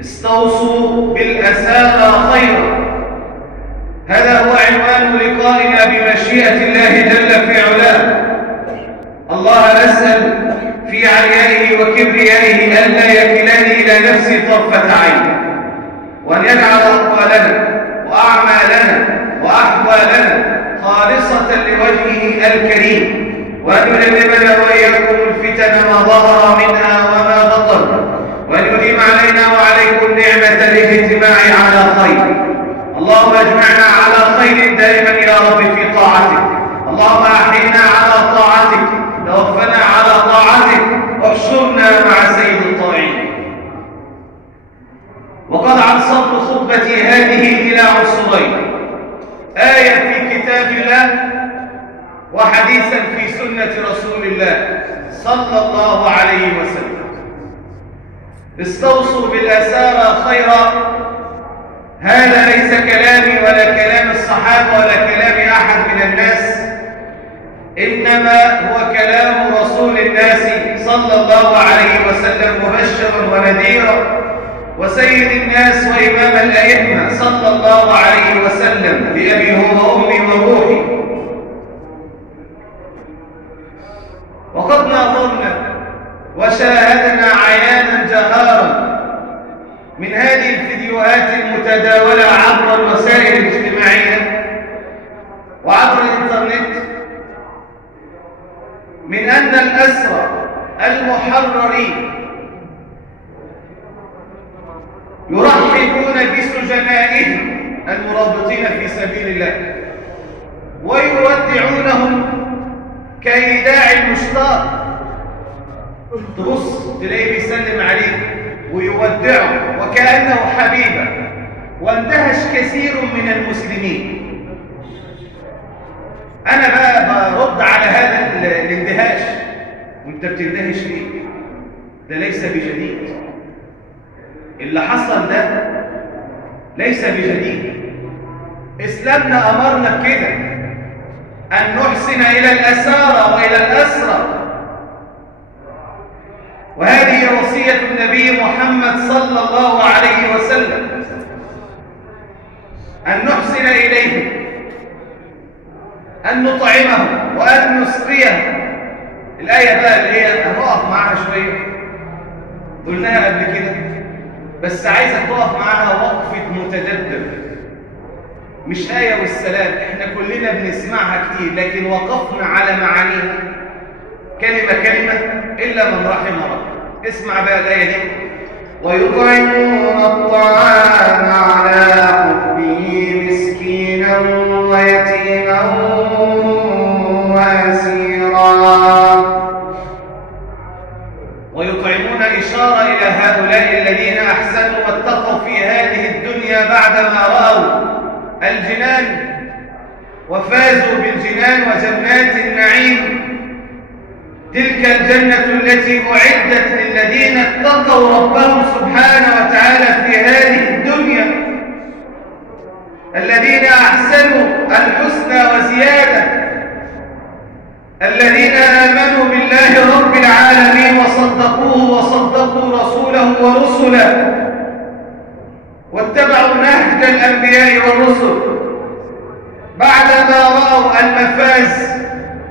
استوصوا بالأسارى خيرا. هذا هو عنوان لقائنا بمشيئة الله جل في علاه. الله أسأل في عليائه وكبريائه ألا يكلني إلى نفسي طرفة عين، وأن يجعل أقوالنا وأعمالنا وأحوالنا خالصة لوجهه الكريم، وأن يجنبنا وإياكم الفتن ما ظهر منها وما بطن، وأن يديم علينا وعليكم نعمة الاجتماع على خير. اللهم اجمعنا على خير دائما يا رب في طاعتك. اللهم أحينا على طاعتك، توفنا على طاعتك، واحشرنا مع سيد الطاعين. وقد عصرت خطبتي هذه إلى عنصرين: آية في كتاب الله، وحديثا في سنة رسول الله صلى الله عليه وسلم. استوصوا بالأسارى خيرا. هذا ليس كلامي ولا كلام الصحابة ولا كلام أحد من الناس، إنما هو كلام رسول الناس صلى الله عليه وسلم مبشرا ونذيرا، وسيد الناس وإمام الأئمة صلى الله عليه وسلم بأبي هو وأمي وروحي. وقد ناظرنا وشاهدنا عيانا جهارا من هذه الفيديوهات المتداولة عبر الوسائل الاجتماعية وعبر الإنترنت من أن الأسرى المحررين يرحبون بسجنائهم المرابطين في سبيل الله ويودعونهم كإيداع المشتاق. تبص تلاقيه بيسلم عليه ويودعه وكأنه حبيبه، واندهش كثير من المسلمين. أنا بقى برد على هذا الاندهاش: وانت بتندهش ليه؟ ده ليس بجديد، اللي حصل ده ليس بجديد. إسلامنا أمرنا بكده، أن نحسن إلى الأسارى وإلى الأسرى، وهذه وصية النبي محمد صلى الله عليه وسلم، أن نحسن إليهم، أن نطعمهم وأن نسقيهم. الآية بقى اللي هي هنقف معاها شوية، قلناها قبل كده، بس عايزك تقف معاها وقفة متدبر، مش آية والسلام. احنا كلنا بنسمعها كتير، لكن وقفنا على معانيها كلمة كلمة إلا من رحم ربك. اسمع بقى الآية دي: ويطعمون الطعام على حبه مسكينا ويتيما وأسيرا. ويطعمون إشارة إلى هؤلاء الذين أحسنوا واتقوا في هذه الدنيا بعدما رأوا الجنان وفازوا بالجنان وجنات النعيم، تلك الجنة التي أعدت للذين اتقوا ربهم سبحانه وتعالى في هذه الدنيا، الذين أحسنوا الحسنى وزيادة، الذين آمنوا بالله رب العالمين وصدقوه وصدقوا رسوله ورسله واتبعوا نهج الأنبياء والرسل بعدما رأوا المفاز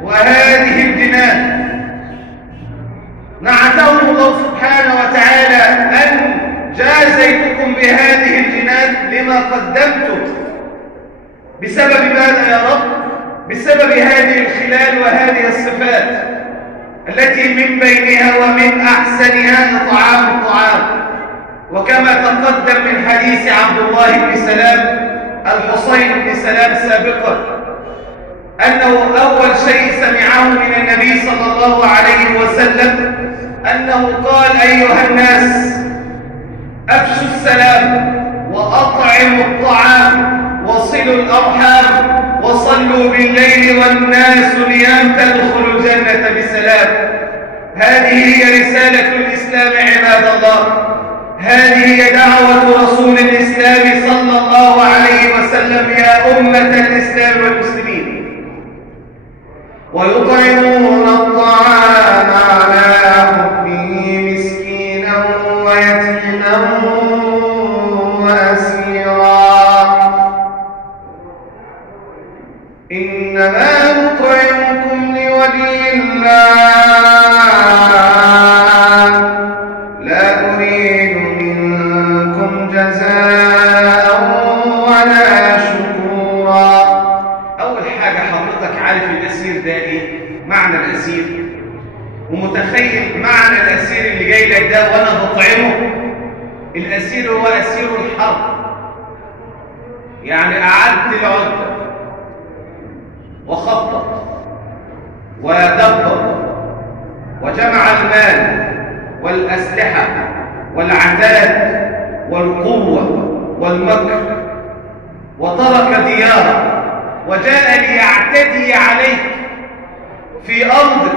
وهذه الجنان. نعتهم الله سبحانه وتعالى أن جازيتكم بهذه الجنان لما قدمتم. بسبب ماذا يا رب؟ بسبب هذه الخلال وهذه الصفات التي من بينها ومن أحسنها إطعام الطعام. وكما تقدم من حديث عبد الله بن سلام الحصين بن سلام سابقا أنه أول شيء سمعه من النبي صلى الله عليه وسلم أنه قال: أيها الناس، أفشوا السلام وأطعموا الطعام وصلوا الأرحام وصلوا بالليل والناس نيام تدخلوا الجنة بسلام. هذه هي رسالة الإسلام عباد الله، هذه هي دعوة رسول الإسلام صلى الله عليه وسلم يا أمة الإسلام والمسلمين. ويطعمون الطعام على حبه مسكينا ويتيما نريد منكم جزاء ولا شكورا. أول حاجة حضرتك عارف الأسير ده إيه؟ معنى الأسير، ومتخيل معنى الأسير اللي جاي لك ده وأنا بطعمه. الأسير هو أسير الحرب، يعني أعد العدة وخطط ودبر وجمع المال والأسلحة والعتاد والقوة والمكر، وترك دياره وجاء ليعتدي عليك في أرضك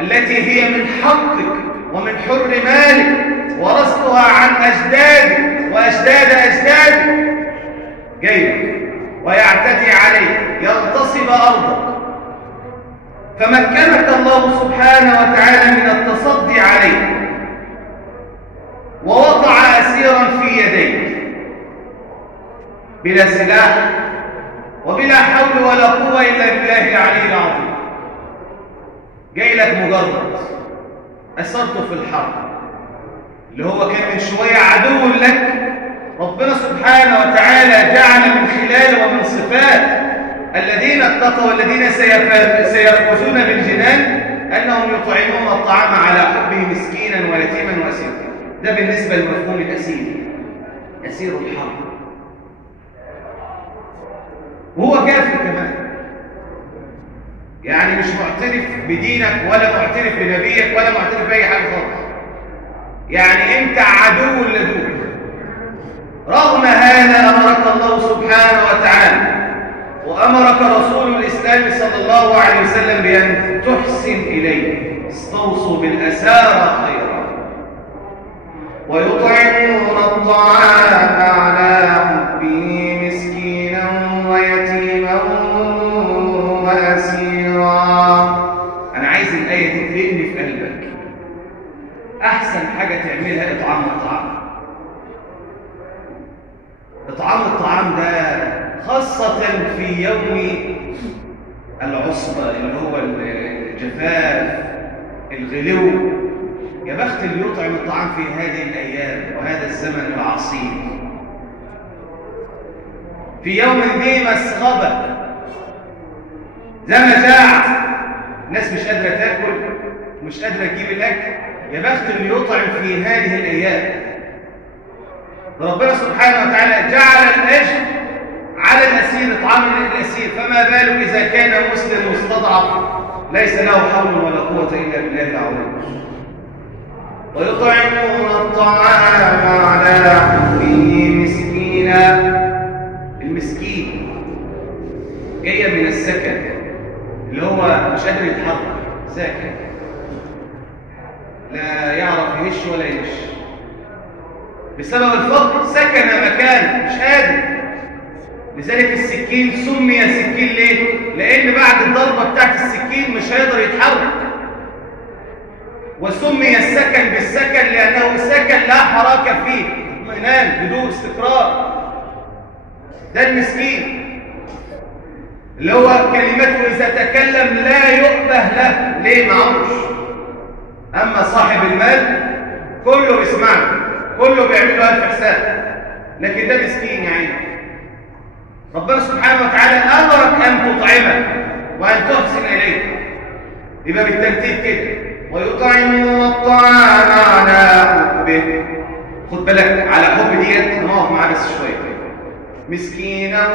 التي هي من حقك ومن حر مالك ورثتها عن أجدادك وأجداد أجدادك. جاي ويعتدي عليك يغتصب أرضك، فمكنك الله سبحانه وتعالى من التصدي عليه ووضع أسيرا في يديك بلا سلاح وبلا حول ولا قوة إلا بالله العلي العظيم. جاي لك مجرد أسرته في الحرب اللي هو كان من شوية عدو لك. ربنا سبحانه وتعالى جعل من خلاله ومن صفات الذين اتقوا والذين سيفوزون بالجنان أنهم يطعمون الطعام على حبه مسكينا ويتيما وأسيرا. ده بالنسبة لمفهوم الأسير، أسير الحرب. وهو كافر كمان، يعني مش معترف بدينك ولا معترف بنبيك ولا معترف بأي حاجة خالص، يعني أنت عدو لدود. رغم هذا أمرك الله سبحانه وتعالى وأمرك رسول الإسلام صلى الله عليه وسلم بأن تحسن إليه. استوصوا بالأسارى خيرا ويطعمون الطعام على حبه مسكينا ويتيما وأسيرا. أنا عايز الآية دي تلقني في قلبك. أحسن حاجة تعملها إطعام الطعام. إطعام الطعام ده خاصة في يوم العصبة اللي هو الجفاف الغلو. يا بخت اللي يطعم الطعام في هذه الأيام وهذا الزمن العصيب في يوم ذي مسغبة زي مجاعة، الناس مش قادرة تاكل ومش قادرة تجيب الأكل. يا بخت اللي يطعم في هذه الأيام. ربنا سبحانه وتعالى جعل الأجر على الأسير، إطعام الأسير، فما بالك إذا كان مسلم مستضعف ليس له حول ولا قوة إلا بالله العظيم. ويطعمون الطعام على حبه مسكينا. المسكين جاية من السكن اللي هو مش قادر يتحرك، ساكن لا يعرف يهش ولا يهش بسبب الفقر، سكن مكان مش قادر. لذلك السكين سمي سكين ليه؟ لأن بعد الضربة بتاعت السكين مش هيقدر يتحرك. وسمي السكن بالسكن لأنه سكن لا حركة فيه، اطمئنان بدون استقرار. ده المسكين اللي هو كلمته إذا تكلم لا يؤبه له، ليه؟ معهوش. أما صاحب المال كله بيسمعه، كله بيعمل له ألف حساب، لكن ده مسكين يا عيني. ربنا سبحانه وتعالى أمرك أن تطعمه وأن تحسن إليه. يبقى بالترتيب كده. ويطعمون الطعام على حبه. خد بالك على حب ديت هنقف معاه بس شوية. مسكينا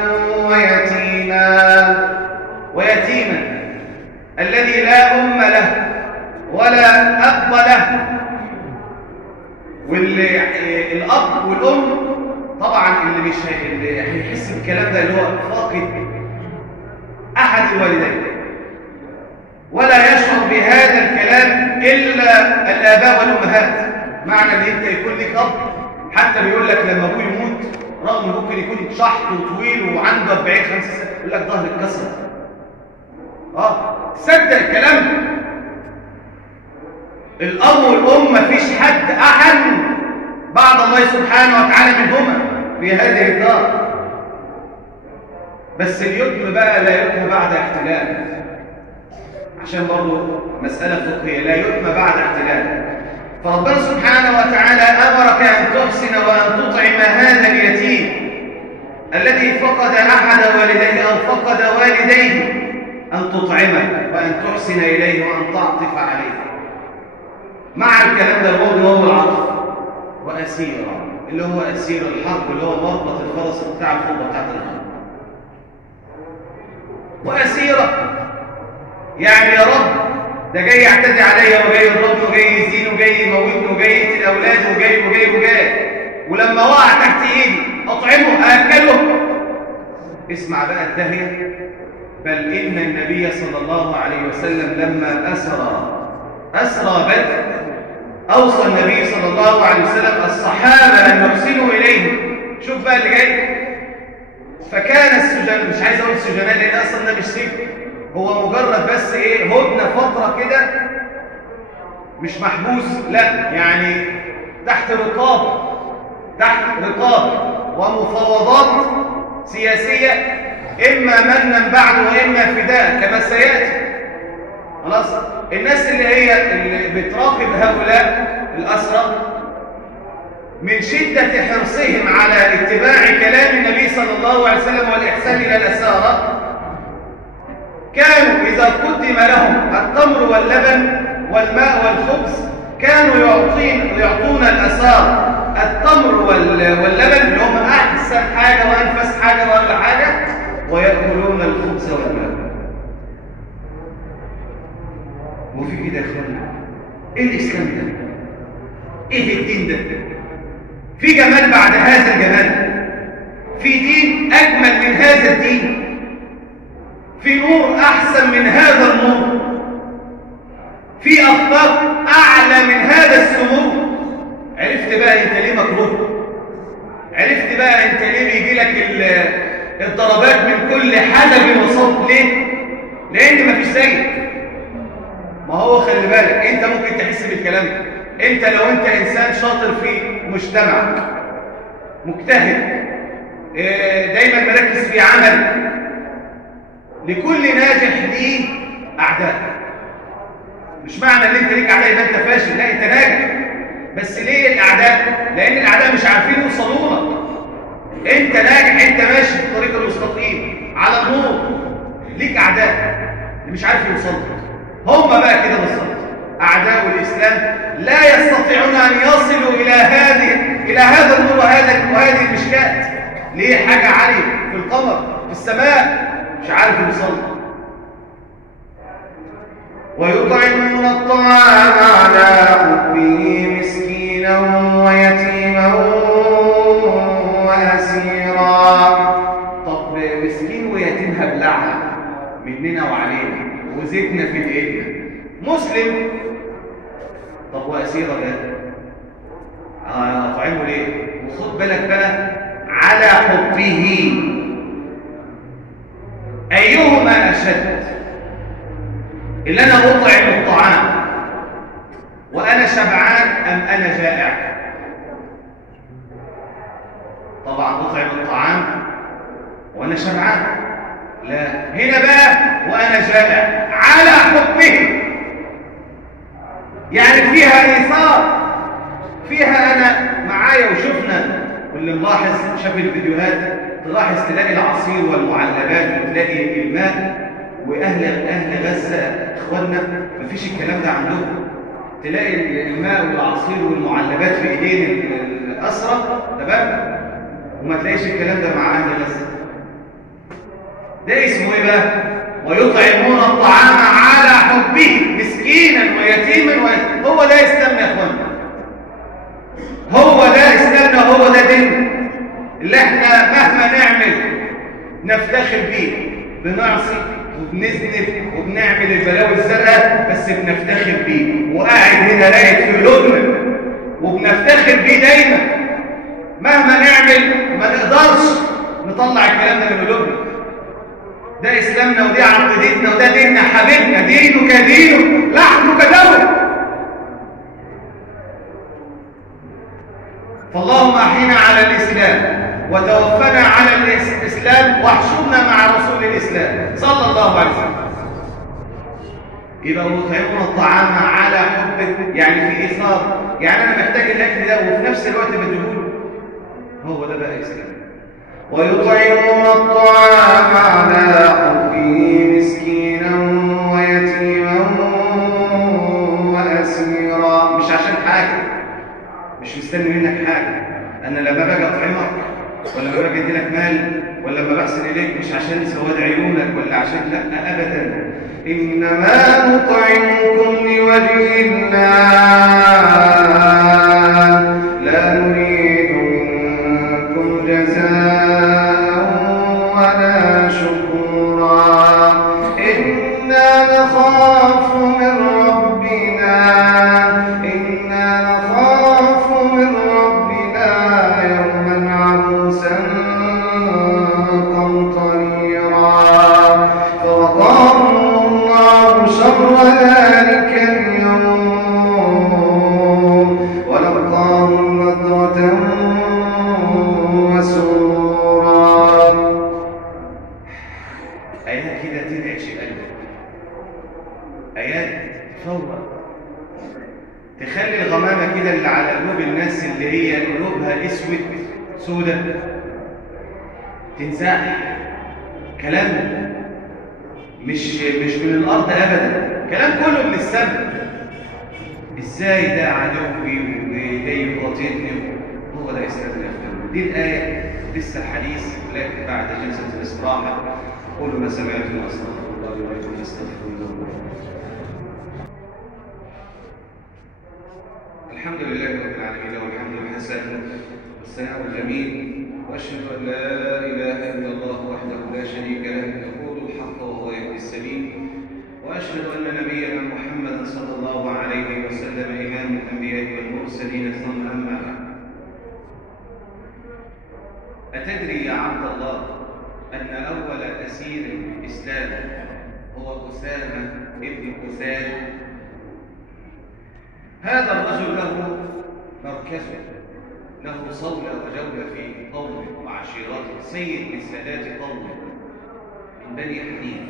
ويتيما الذي لا أم له ولا أب له. والأب والأم طبعا اللي هيحس بالكلام ده اللي هو فاقد أحد الوالدين، ولا يشعر بهذا الكلام إلا الآباء والأمهات. معنى ان انت يكون لك أب، حتى بيقول لك لما أبوه يموت رغم ممكن يكون شحط وطويل وعنده 40-50 سنة يقول لك ظهر اتكسر. تصدق الكلام ده؟ الأب والأم مفيش حد أحد بعد الله سبحانه وتعالى منهما في هذه الدار. بس اليتم بقى لا يتم بعد احتلال، عشان برضه مسألة فقهية. لا يتم بعد احتلال، فربنا سبحانه وتعالى أمرك أن تحسن وأن تطعم هذا اليتيم الذي فقد أحد والديه أو فقد والديه، أن تطعمه وأن تحسن إليه وأن تعطف عليه. مع الكلام ده الموضوع هو العطف. وأسيرا اللي هو أسير الحرب، اللي هو مربط الفرس بتاع الخطبة بتاعت الحرب. وأسيرا يعني يا رب ده جاي يعتدي عليا وجاي يضربني وجاي يزين وجاي يموتني وجاي يقتل أولاده وجاي ولما وقع تحت إيدي أطعمه أأكله. اسمع بقى الدهية. بل إن النبي صلى الله عليه وسلم لما أسرى بدر أوصى النبي صلى الله عليه وسلم الصحابة أن يحسنوا إليه. شوف بقى اللي جاي. فكان السجن، مش عايز أقول سجناء لأن أصلا ده مش سجن، هو مجرد بس إيه، هدنة فترة كده، مش محبوس، لا يعني تحت رقابة ومفاوضات سياسية، إما منا بعد وإما فداء كما سيأتي. خلاص. الناس اللي بتراقب هؤلاء الأسرى من شدة حرصهم على اتباع كلام النبي صلى الله عليه وسلم والإحسان إلى الأسارى، كانوا إذا قدم لهم التمر واللبن والماء والخبز كانوا يعطون الأسارى التمر واللبن اللي هم أحسن حاجة وأنفس حاجة وأغلى حاجة، ويأكلون الخبز والماء. وفي كده يا اخوانا، ايه الاسلام ده؟ ايه الدين ده؟ في جمال بعد هذا الجمال؟ في دين اجمل من هذا الدين؟ في نور احسن من هذا النور؟ في اخلاق اعلى من هذا السمو؟ عرفت بقى انت ليه مكروه؟ عرفت بقى انت ليه بيجي لك الضربات من كل حدب وصوت؟ ليه؟ لان مفيش زيك. ما هو خلي بالك، انت ممكن تحس بالكلام ده. انت لو انت انسان شاطر في مجتمعك، مجتهد، دايما مركز في عمل، لكل ناجح ليه اعداء. مش معنى ان انت ليك اعداء يبقى انت فاشل، لا انت ناجح. بس ليه الاعداء؟ لان الاعداء مش عارفين يوصلوا لك. انت ناجح، انت ماشي في الطريق المستقيم على النور، ليك اعداء اللي مش عارف يوصل لك. هم بقى كده بالظبط اعداء الاسلام، لا يستطيعون ان يصلوا الى هذا النور وهذه المشكات. ليه؟ حاجه عاليه في القمر في السماء مش عارف يوصل. ويطعمون الطعام على حبه مسكينا ويتيما واسيرا. طب مسكين ويتيم هبلعها مننا وعلينا وزيتنا في ايدينا، مسلم. طب واسيره ده اطعمه ليه؟ وخد بالك بقى على حبه. ايهما اشد؟ اللي انا اطعم الطعام وانا شبعان ام انا جائع؟ طبعا اطعم الطعام وانا شبعان. لا، هنا بقى وانا جائع على حبه، يعني فيها ايثار، فيها انا معايا. وشفنا واللي ملاحظ شاف الفيديوهات تلاحظ تلاقي العصير والمعلبات وتلاقي الماء. واهل غزه اخواننا مفيش الكلام ده عندهم. تلاقي الماء والعصير والمعلبات في ايدين الاسرى، تمام، وما تلاقيش الكلام ده مع اهل غزه. ده اسمه ايه بقى؟ ويطعمون الطعام على حبه مسكينا ويتيما هو ده اسلامنا يا اخوانا، هو ده اسلامنا، هو ده ديننا اللي احنا مهما نعمل نفتخر بيه. بنعصي وبنذنب وبنعمل البلاوي الزرقاء بس بنفتخر بيه، وقاعد هنا راقد في قلوبنا وبنفتخر بيه دايما. مهما نعمل ما نقدرش نطلع الكلام ده من قلوبنا. ده اسلامنا ودي عقيدتنا وده ديننا حبيبنا، دينك دينه لحمك دمه. فاللهم احينا على الاسلام وتوفنا على الاسلام واحشرنا مع رسول الاسلام صلى الله عليه وسلم. يبقى ويطعمون الطعام على حبه، يعني في إيثار، يعني أنا محتاج الأكل ده وفي نفس الوقت بديهوله. هو ده بقى إسلام. ويطعمون الطعام على حبه مسكينا ويتيما وأسيرا، مش عشان حاجة، مش مستني منك حاجة. أنا لما باجي أطعمك ولا لما باجي أدي لك مال ولا لما بحسن إليك مش عشان سواد عيونك ولا عشان، لا أبدا، إنما نطعمكم لوجه الله لا نريد منكم جزاء ولا شكورا إنا نخاف من ربنا يوما عبوسا قمطريرا فوقاهم الله شر ذلك اليوم ولقاهم نضرة وسرورا. آيات كده تنعش قلبك، آيات تفوق، تخلي الغمامة كده اللي على قلوب الناس اللي هي قلوبها اسود سودة تنزاح. كلام مش من الأرض أبدا، كلام كله من السماء. إزاي ده عدوي وده يقاتلني؟ هو ده إسلام الأخلاق. دي الآية لسه الحديث، لكن بعد جلسة الاستراحة قولوا ما سمعتم واستغفر الله ولكم فاستغفروه. الحمد لله رب العالمين له الحمد الحسن والثناء الجميل، واشهد ان لا اله الا الله وحده لا شريك له يقول الحق وهو يهدي السبيل، واشهد ان نبينا محمدا صلى الله عليه وسلم امام الانبياء والمرسلين، ثم اما بعد. اتدري يا عبد الله ان اول اسير في الاسلام هو اسامه ابن قتال؟ هذا الرجل له مركزه، له صولة وجولة في قومه وعشيرته، سيد من سادات قومه من بني حنيف،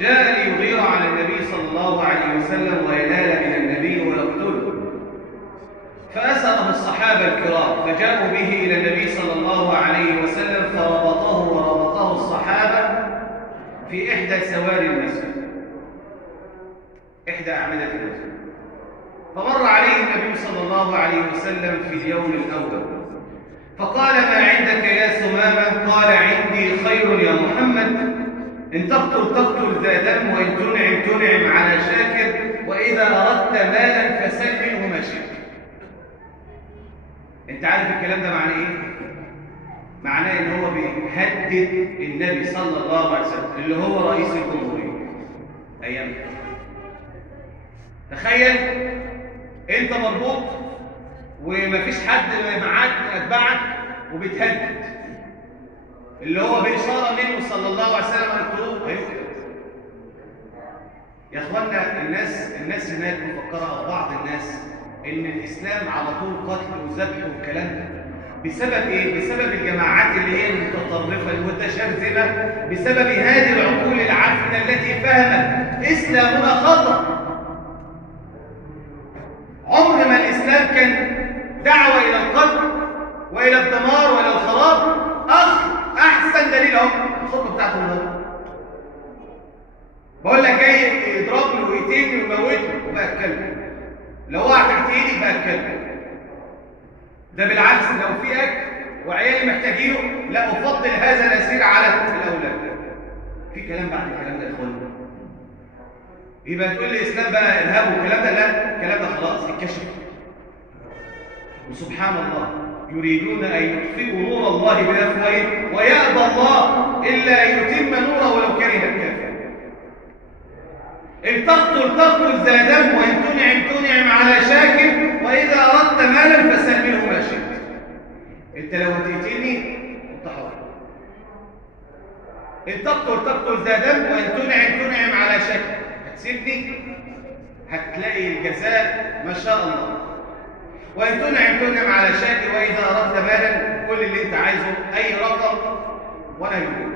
جاء ليغير على النبي صلى الله عليه وسلم وينال من النبي ويقتله، فأسره الصحابة الكرام فجاءوا به إلى النبي صلى الله عليه وسلم فربطه وربطه الصحابة في إحدى سواري المسجد، إحدى أعمدة المسجد. فمر عليه النبي صلى الله عليه وسلم في اليوم الأول فقال ما عندك يا ثمامة؟ قال عندي خير يا محمد، إن تقتل تقتل ذا دم، وإن تنعم تنعم على شاكر، وإذا أردت مالا فسل منه ما شئت. أنت عارف الكلام ده معناه إيه؟ معناه إن هو بيهدد النبي صلى الله عليه وسلم اللي هو رئيس الجمهورية أيام. تخيل انت مربوط ومفيش حد معاك اتبعك وبتهدد، اللي هو بإشارة منه صلى الله عليه وسلم القلوب هيقتل. يا اخوانا الناس هناك مفكره، او بعض الناس، ان الاسلام على طول قتل وذبح والكلام ده. بسبب ايه؟ بسبب الجماعات اللي هي المتطرفه المتشرذمه، بسبب هذه العقول العفنه التي فهمت اسلامنا خطأ. عمر ما الإسلام كان دعوة إلى القتل وإلى الدمار وإلى الخراب. أحسن دليل أهو الخطبة بتاعته النهارده. بقول لك جاي يضربني ويقتلني ويموتني وبقى الكلب، لو وقع تحت إيدي بقى الكلب. ده بالعكس، لو في أكل وعيالي محتاجينه لا أفضل هذا الأسير على الأولاد. في كلام بعد الكلام ده يا إخوانا؟ يبقى تقول لي الإسلام بقى إرهاب والكلام ده؟ لا، الكلام ده خلاص اتكشف. وسبحان الله يريدون أن يطفئوا نور الله بأفواههم ويأبى الله إلا أن يتم نوره ولو كره الكافر. إن تقتل ذا دم، وإن تنعم على شاكر، وإذا أردت مالا فسل منه ما شئت. أنت لو هتقتلني أنت حر. إن تقتل ذا دم، وإن تنعم على شاكر، هتسيبني هتلاقي الجزاء ما شاء الله. وإن تنعم على شاكر، وإذا أردت مالا كل اللي أنت عايزه أي رقم ولا يجوز.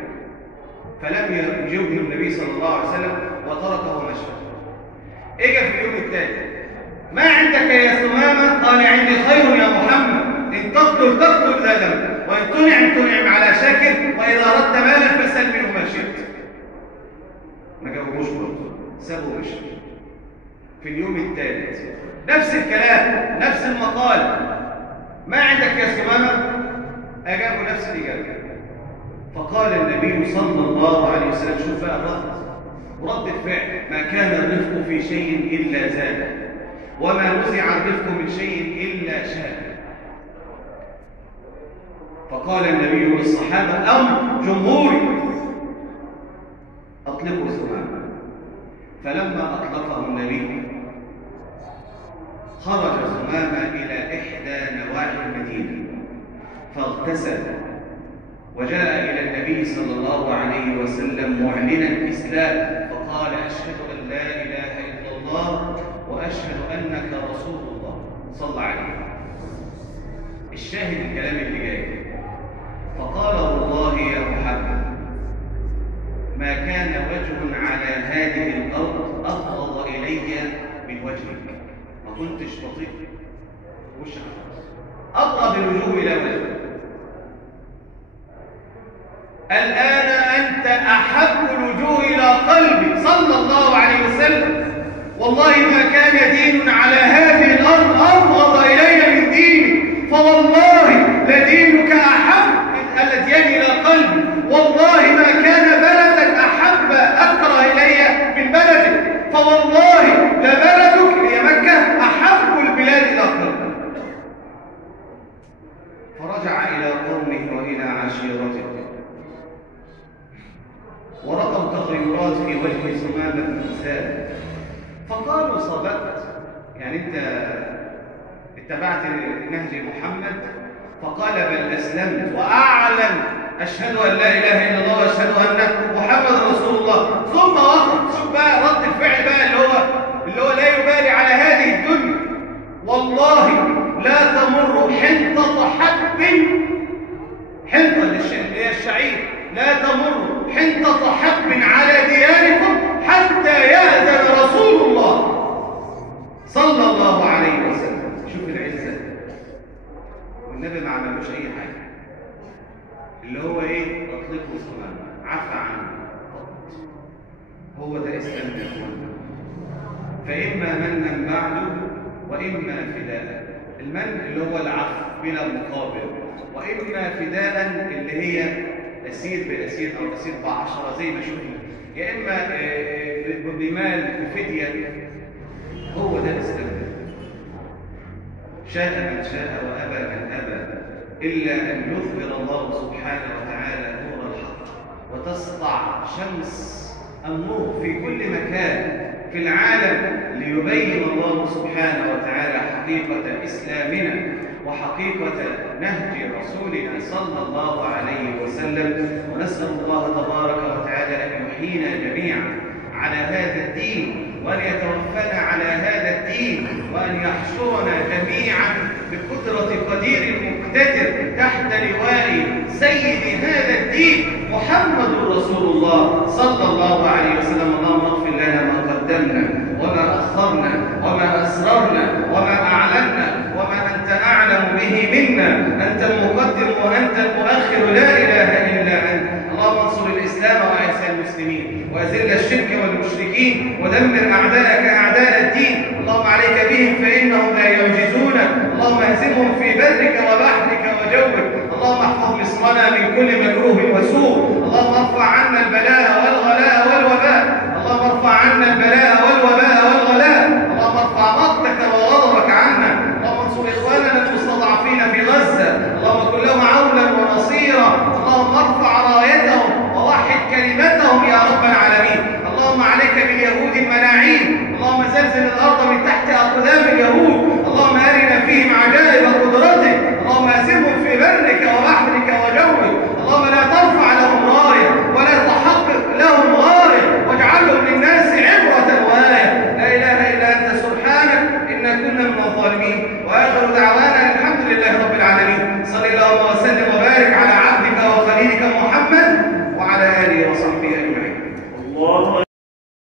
فلم يجوبه النبي صلى الله عليه وسلم وتركه ومشى. اجا في اليوم الثالث: ما عندك يا ثمامة؟ قال: عندي خير يا محمد، إن تقتل تقتل ذا دم، وإن تنعم على شاكر، وإذا أردت مالا فسل منه ما شئت. ما جاوبوش برضه، سابوا مشي. في اليوم الثالث نفس الكلام، نفس المقال: ما عندك يا ثمامة؟ أجابوا نفس الإجابة. فقال النبي صلى الله عليه وسلم: شوف بقى الرد ورد الفعل: ما كان الرفق في شيء إلا زاد، وما نزع الرفق من شيء إلا شاد. فقال النبي للصحابة: أمر جمهوري، أطلقوا ثمامة. فلما أطلقه النبي خرج ثمامة إلى إحدى نواحي المدينة فاغتسل وجاء إلى النبي صلى الله عليه وسلم معلنا الإسلام، فقال: أشهد أن لا إله إلا الله وأشهد أنك رسول الله. صلى عليه. الشاهد الكلام اللي جاي: فقال: والله يا محمد ما كان وجه على هذه الأرض أبغض إلي من وجهك. ما كنتش بطيء وشك أبغض الوجوه إلى وجهك. الآن أنت أحب الوجوه إلى قلبي صلى الله عليه وسلم. والله ما كان دين على هذه الأرض أبغض إلي من ديني، فوالله لدينك أحب الأديان إلى قلبي. والله ما كان بلدا أحب أكره إلي من بلدك، فوالله لبلدك هي مكة أحب البلاد إلى قلبي. فرجع إلى قومه وإلى عشيرته ورأوا تغيرات في وجه ثمامة بن أساد، فقالوا: صبت، يعني أنت اتبعت نهج محمد. فقال: بل أسلمت وأعلن أشهد أن لا إله إلا الله وأشهد أن محمد رسول الله. ثم وقف، شوف بقى رد الفعل بقى اللي هو لا يبالي على هذه الدنيا: والله لا تمر حنطة حب، حنطة اللي هي الشعير، لا تمر حنطة حب على دياركم حتى يأذن رسول الله صلى الله عليه وسلم. شوف العزة، والنبي ما عملوش أي حاجة، اللي هو إيه؟ أطلقوا ثمامة، عفى عنه. هو ده إسلام يا إخوانا. فإما منا بعد وإما فداء. المن اللي هو العفو بلا مقابل، وإما فداء اللي هي أسير بأسير أو أسير ب10 زي ما شفنا، يا إما بمال بفدية. هو ده الإسلام. شاء من شاء وأبى من أبى، إلا أن يظهر الله سبحانه وتعالى نور الحق وتسطع شمس النور في كل مكان في العالم، ليبين الله سبحانه وتعالى حقيقة إسلامنا وحقيقة نهج رسولنا صلى الله عليه وسلم. ونسأل الله تبارك وتعالى أن يحيينا جميعا على هذا الدين، وأن يتوفانا على هذا الدين، وأن يحشرنا جميعا بقدرة قدير المقتدر تحت لواء سيد هذا الدين محمد رسول الله صلى الله عليه وسلم. اللهم اغفر لنا ما قدمنا وما أخرنا وما أسررنا وما أعلنا وما أنت أعلم به منا. أنت المقدم وأنت المؤخر، لا إله إلا أنت. اللهم انصر الإسلام وأعز المسلمين، وأذل الشرك والمشركين، ودمر أعداءك أعداء الدين. اللهم عليك بهم فإنهم لا يعجزونك. اللهم اهزمهم في برك وبحرك وجوك. اللهم احفظ مصرنا من كل مكروه وسوء. اللهم ارفع عنا البلاء والغلاء والوباء. اللهم ارفع عنا البلاء والوباء والغلاء. اللهم ارفع مقتك وغضبك عنا. اللهم انصر إخواننا المستضعفين في غزة. اللهم كن لهم عونا ونصيرا. اللهم ارفع رايتهم ووحد كلمتهم يا رب العالمين. اللهم عليك باليهود الملاعين. اللهم زلزل الأرض من تحت أقدام اليهود. اللهم أرنا فيهم عجائب قدرتك. اللهم أهزمهم في برك وبحرك وجوك. اللهم لا ترفع لهم راية ولا تحقق لهم غاية، واجعلهم للناس عبرة وآية. لا إله إلا أنت سبحانك إنا كنا من الظالمين. وآخر دعوانا الحمد لله رب العالمين. صلى الله وسلم وبارك على عبدك وخليلك محمد وعلى آله وصحبه أجمعين. الله